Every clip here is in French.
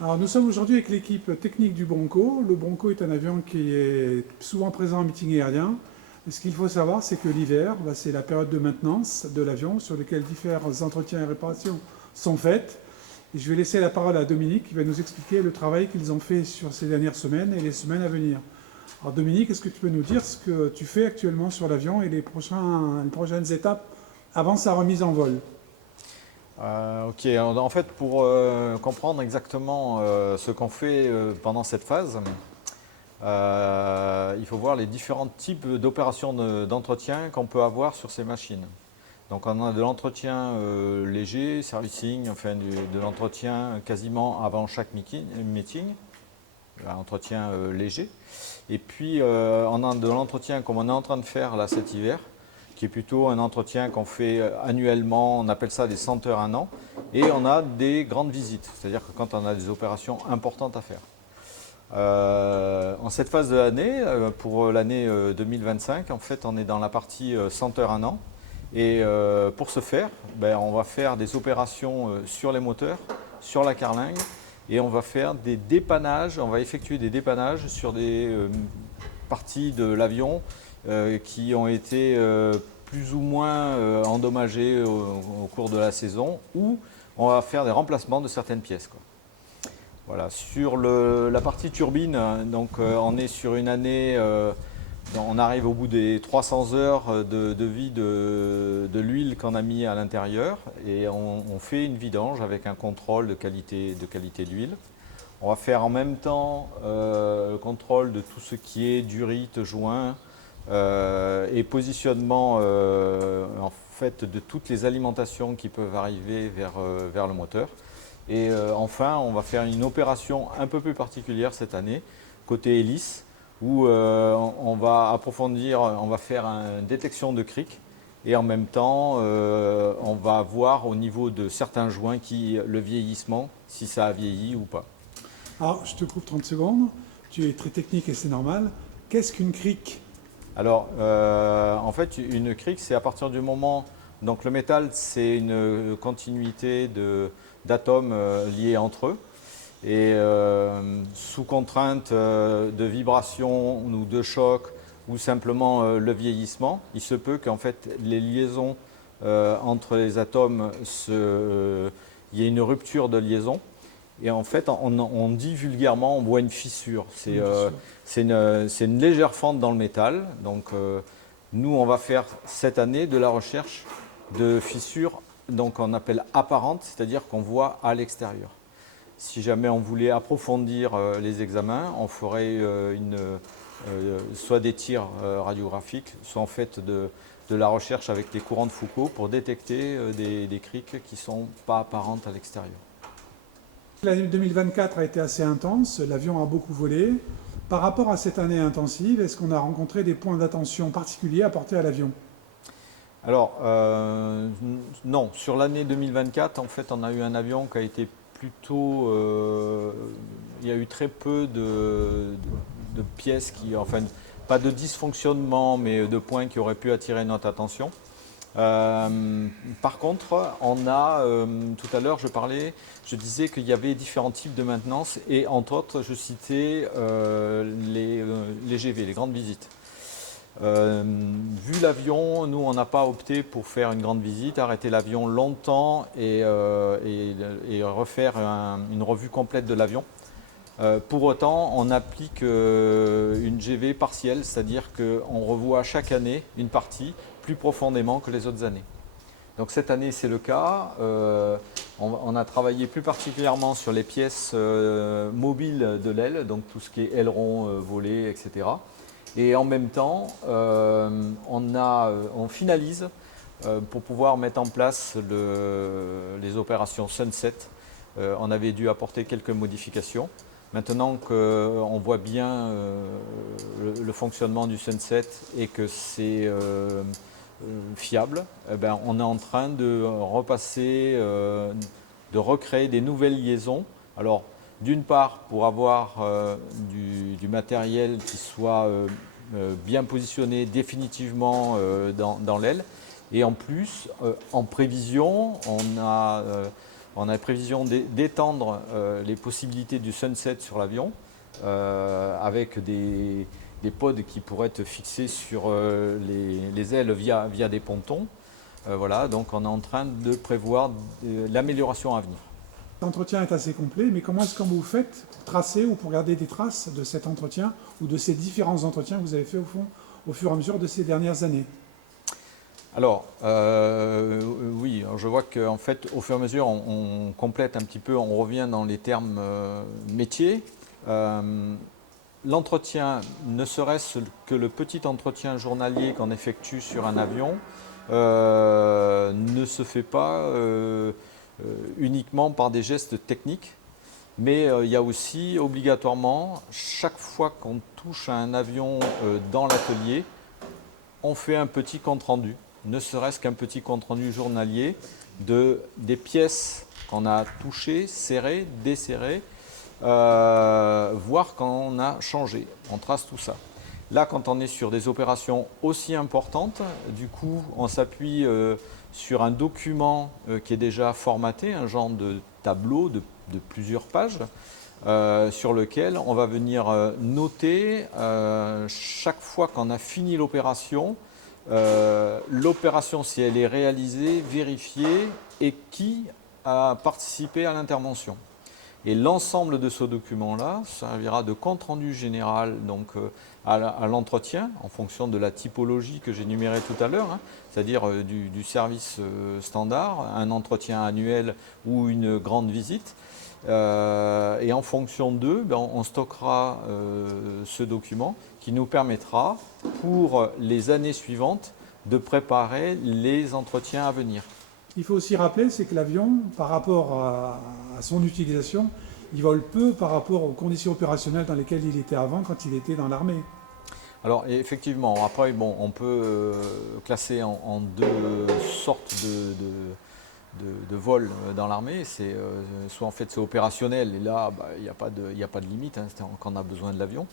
Alors, nous sommes aujourd'hui avec l'équipe technique du Bronco. Le Bronco est un avion qui est souvent présent en meeting aérien. Et ce qu'il faut savoir, c'est que l'hiver, c'est la période de maintenance de l'avion sur laquelle différents entretiens et réparations sont faits. Et je vais laisser la parole à Dominique qui va nous expliquer le travail qu'ils ont fait sur ces dernières semaines et les semaines à venir. Alors Dominique, est-ce que tu peux nous dire ce que tu fais actuellement sur l'avion et les prochaines étapes avant sa remise en vol? Ok, en fait, pour comprendre exactement ce qu'on fait pendant cette phase, il faut voir les différents types d'opérations d'entretien qu'on peut avoir sur ces machines. Donc on a de l'entretien léger, servicing, enfin de l'entretien quasiment avant chaque meeting, l'entretien léger. Et puis on a de l'entretien comme on est en train de faire là cet hiver, qui est plutôt un entretien qu'on fait annuellement, on appelle ça des 100 heures un an, et on a des grandes visites, c'est-à-dire que quand on a des opérations importantes à faire. En cette phase de l'année, pour l'année 2025, en fait, on est dans la partie 100 heures un an. Et pour ce faire, on va faire des opérations sur les moteurs, sur la carlingue, et on va faire des dépannages, on va effectuer des dépannages sur des parties de l'avion qui ont été plus ou moins endommagées au cours de la saison, ou on va faire des remplacements de certaines pièces, quoi. Voilà. Sur la partie turbine, donc on est sur une année, on arrive au bout des 300 heures de vie de l'huile qu'on a mis à l'intérieur et on fait une vidange avec un contrôle de qualité d'huile. On va faire en même temps le contrôle de tout ce qui est durite, joint et positionnement en fait de toutes les alimentations qui peuvent arriver vers le moteur. Et enfin, on va faire une opération un peu plus particulière cette année, côté hélice, où on va approfondir, on va faire une détection de cric. Et en même temps, on va voir au niveau de certains joints le vieillissement, si ça a vieilli ou pas. Alors, je te coupe 30 secondes. Tu es très technique et c'est normal. Qu'est-ce qu'une crique? Alors, en fait, une crique, c'est à partir du moment. Donc, le métal, c'est une continuité d'atomes liés entre eux. Et sous contrainte de vibration ou de choc ou simplement le vieillissement, il se peut qu'en fait les liaisons entre les atomes, il y ait une rupture de liaison. Et en fait, on dit vulgairement, on voit une fissure. C'est une légère fente dans le métal. Donc, nous, on va faire cette année de la recherche de fissures, donc on appelle apparentes, c'est-à-dire qu'on voit à l'extérieur. Si jamais on voulait approfondir les examens, on ferait soit des tirs radiographiques, soit en fait de la recherche avec les courants de Foucault pour détecter des criques qui ne sont pas apparentes à l'extérieur. L'année 2024 a été assez intense, l'avion a beaucoup volé. Par rapport à cette année intensive, est-ce qu'on a rencontré des points d'attention particuliers apportés à l'avion? Alors, non, sur l'année 2024, en fait, on a eu un avion qui a été plutôt. Il y a eu très peu de pièces enfin, pas de dysfonctionnement, mais de points qui auraient pu attirer notre attention. Par contre, on a, tout à l'heure, je disais qu'il y avait différents types de maintenance et entre autres, je citais les GV, les grandes visites. Vu l'avion, nous on n'a pas opté pour faire une grande visite, arrêter l'avion longtemps et refaire une revue complète de l'avion. Pour autant, on applique une GV partielle, c'est-à-dire qu'on revoit chaque année une partie plus profondément que les autres années. Donc cette année c'est le cas. On a travaillé plus particulièrement sur les pièces mobiles de l'aile, donc tout ce qui est aileron, volet, etc. Et en même temps, on finalise pour pouvoir mettre en place les opérations Sunset. On avait dû apporter quelques modifications. Maintenant qu'on voit bien le fonctionnement du Sunset et que c'est fiable, on est en train de repasser, de recréer des nouvelles liaisons. Alors, d'une part, pour avoir du matériel qui soit bien positionné définitivement dans l'aile. Et en plus, en prévision, On a prévision d'étendre les possibilités du sunset sur l'avion avec des pods qui pourraient être fixés sur les ailes via des pontons. Voilà, donc on est en train de prévoir l'amélioration à venir. L'entretien est assez complet, mais comment est-ce que vous faites pour tracer ou pour garder des traces de cet entretien ou de ces différents entretiens que vous avez fait au fur et à mesure de ces dernières années? Alors, oui, alors je vois qu'en fait, au fur et à mesure, on complète un petit peu, on revient dans les termes métiers. L'entretien, ne serait-ce que le petit entretien journalier qu'on effectue sur un avion, ne se fait pas uniquement par des gestes techniques, mais il y a aussi obligatoirement, chaque fois qu'on touche à un avion dans l'atelier, on fait un petit compte-rendu, ne serait-ce qu'un petit compte-rendu journalier des pièces qu'on a touchées, serrées, desserrées, voir quand on a changé. On trace tout ça. Là, quand on est sur des opérations aussi importantes, du coup, on s'appuie sur un document qui est déjà formaté, un genre de tableau de plusieurs pages, sur lequel on va venir noter chaque fois qu'on a fini l'opération, si elle est réalisée, vérifiée et qui a participé à l'intervention. Et l'ensemble de ce document-là servira de compte-rendu général donc, à l'entretien en fonction de la typologie que j'énumérais tout à l'heure, hein, c'est-à-dire du service standard, un entretien annuel ou une grande visite. Et en fonction d'eux, on stockera ce document qui nous permettra pour les années suivantes de préparer les entretiens à venir. Il faut aussi rappeler, c'est que l'avion, par rapport à son utilisation, il vole peu par rapport aux conditions opérationnelles dans lesquelles il était avant quand il était dans l'armée. Alors effectivement, après on peut classer en deux sortes de vol dans l'armée. C'est soit en fait c'est opérationnel et là il n'y a pas de limite, hein, quand on a besoin de l'avion,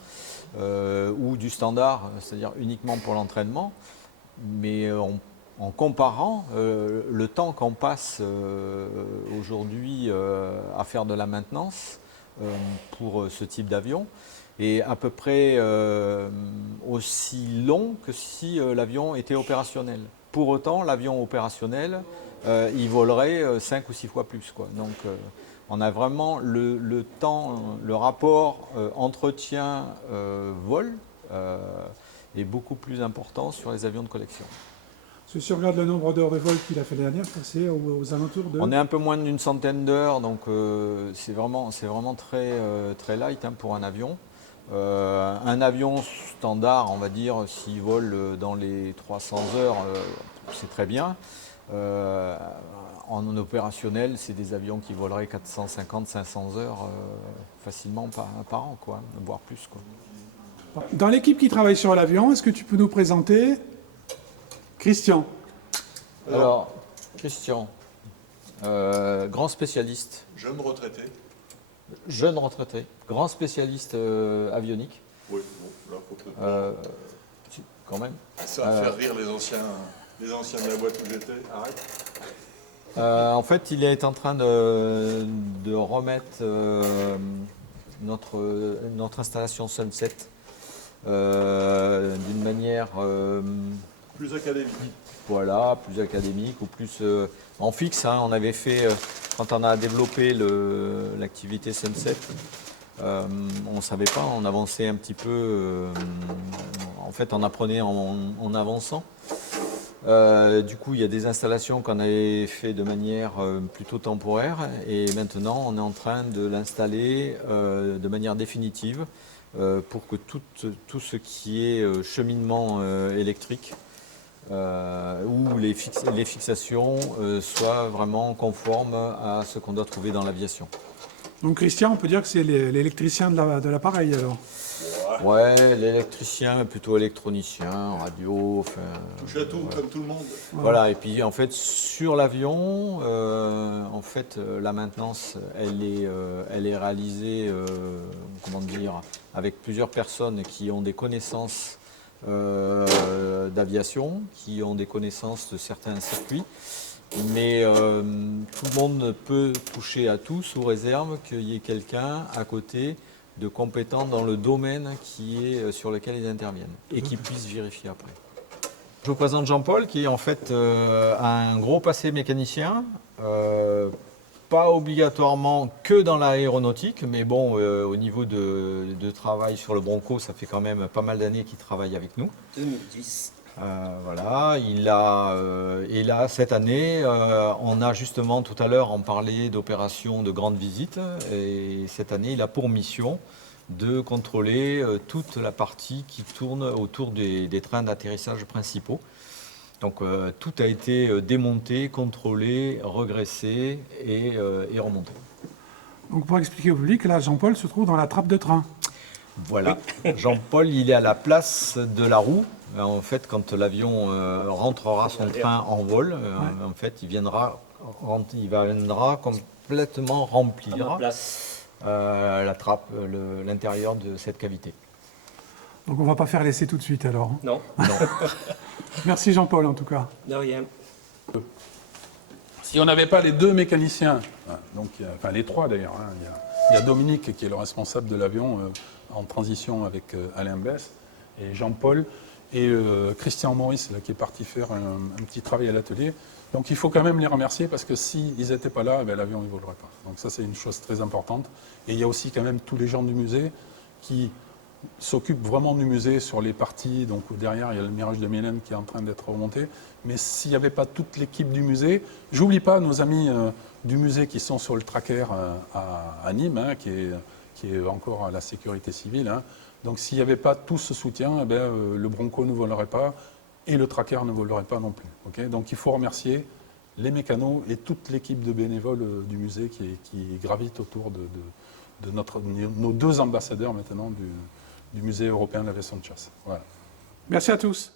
ou du standard, c'est-à-dire uniquement pour l'entraînement. Mais en comparant le temps qu'on passe aujourd'hui à faire de la maintenance pour ce type d'avion est à peu près aussi long que si l'avion était opérationnel. Pour autant, l'avion opérationnel, il volerait 5 ou 6 fois plus, quoi. Donc on a vraiment le temps, le rapport entretien-vol est beaucoup plus important sur les avions de collection. Si on regarde le nombre d'heures de vol qu'il a fait l'année dernière, c'est aux alentours de... On est un peu moins d'une centaine d'heures, donc c'est vraiment très light, hein, pour un avion. Un avion standard, on va dire, s'il vole dans les 300 heures, c'est très bien. En opérationnel, c'est des avions qui voleraient 450-500 heures facilement par an, quoi, voire plus, quoi. Dans l'équipe qui travaille sur l'avion, est-ce que tu peux nous présenter Christian? Alors, Christian, grand spécialiste. Jeune retraité. Jeune retraité, grand spécialiste avionique. Oui, bon, là, faut peut-être pas. Quand même. Ça va faire rire les anciens de la boîte où j'étais. Arrête. En fait, il est en train de remettre notre installation Sunset d'une manière Plus académique. voilà, plus académique ou plus en fixe, hein. On avait fait, quand on a développé l'activité Sunset, on ne savait pas, on avançait un petit peu, en fait on apprenait en avançant. Du coup, il y a des installations qu'on avait fait de manière plutôt temporaire et maintenant on est en train de l'installer de manière définitive pour que tout ce qui est cheminement électrique où les fixations soient vraiment conformes à ce qu'on doit trouver dans l'aviation. Donc Christian, on peut dire que c'est l'électricien de l'appareil alors? Ouais, l'électricien, plutôt électronicien, radio, enfin... Touche à tout, voilà. comme tout le monde. Voilà, et puis en fait, sur l'avion, en fait, la maintenance, elle est réalisée, comment dire, avec plusieurs personnes qui ont des connaissances d'aviation, qui ont des connaissances de certains circuits. Mais tout le monde peut toucher à tout sous réserve qu'il y ait quelqu'un à côté de compétent dans le domaine sur lequel ils interviennent et qui puisse vérifier après. Je vous présente Jean-Paul qui en fait a un gros passé mécanicien, pas obligatoirement que dans l'aéronautique, mais bon, au niveau de travail sur le Bronco, ça fait quand même pas mal d'années qu'il travaille avec nous. 2010. Voilà, et là, cette année, on a justement, tout à l'heure, on parlait d'opérations de grande visite, et cette année, il a pour mission de contrôler toute la partie qui tourne autour des trains d'atterrissage principaux. Donc tout a été démonté, contrôlé, regressé et remonté. Donc pour expliquer au public, là, Jean-Paul se trouve dans la trappe de train. Voilà, Jean-Paul, il est à la place de la roue. En fait, quand l'avion rentrera son train en vol, en fait, il viendra complètement remplir la trappe, l'intérieur de cette cavité. Donc on ne va pas faire l'essai tout de suite alors. Non, Merci Jean-Paul en tout cas. de rien. Si on n'avait pas les deux mécaniciens, donc, enfin les trois d'ailleurs, il y a Dominique qui est le responsable de l'avion en transition avec Alain Bess, et Jean-Paul, et Christian Maurice là, qui est parti faire un petit travail à l'atelier. Donc il faut quand même les remercier parce que s'ils n'étaient pas là, l'avion ne volerait pas. Donc ça c'est une chose très importante. Et il y a aussi quand même tous les gens du musée qui s'occupent vraiment du musée sur les parties. Donc derrière il y a le Mirage de Mylène qui est en train d'être remonté. Mais s'il n'y avait pas toute l'équipe du musée, j'oublie pas nos amis du musée qui sont sur le tracker à Nîmes, qui est encore à la sécurité civile. Donc s'il n'y avait pas tout ce soutien, le Bronco ne volerait pas et le tracker ne volerait pas non plus. Okay, donc il faut remercier les mécanos et toute l'équipe de bénévoles du musée qui gravite autour de nos deux ambassadeurs maintenant du musée européen de l'aviation de chasse. Voilà. Merci à tous.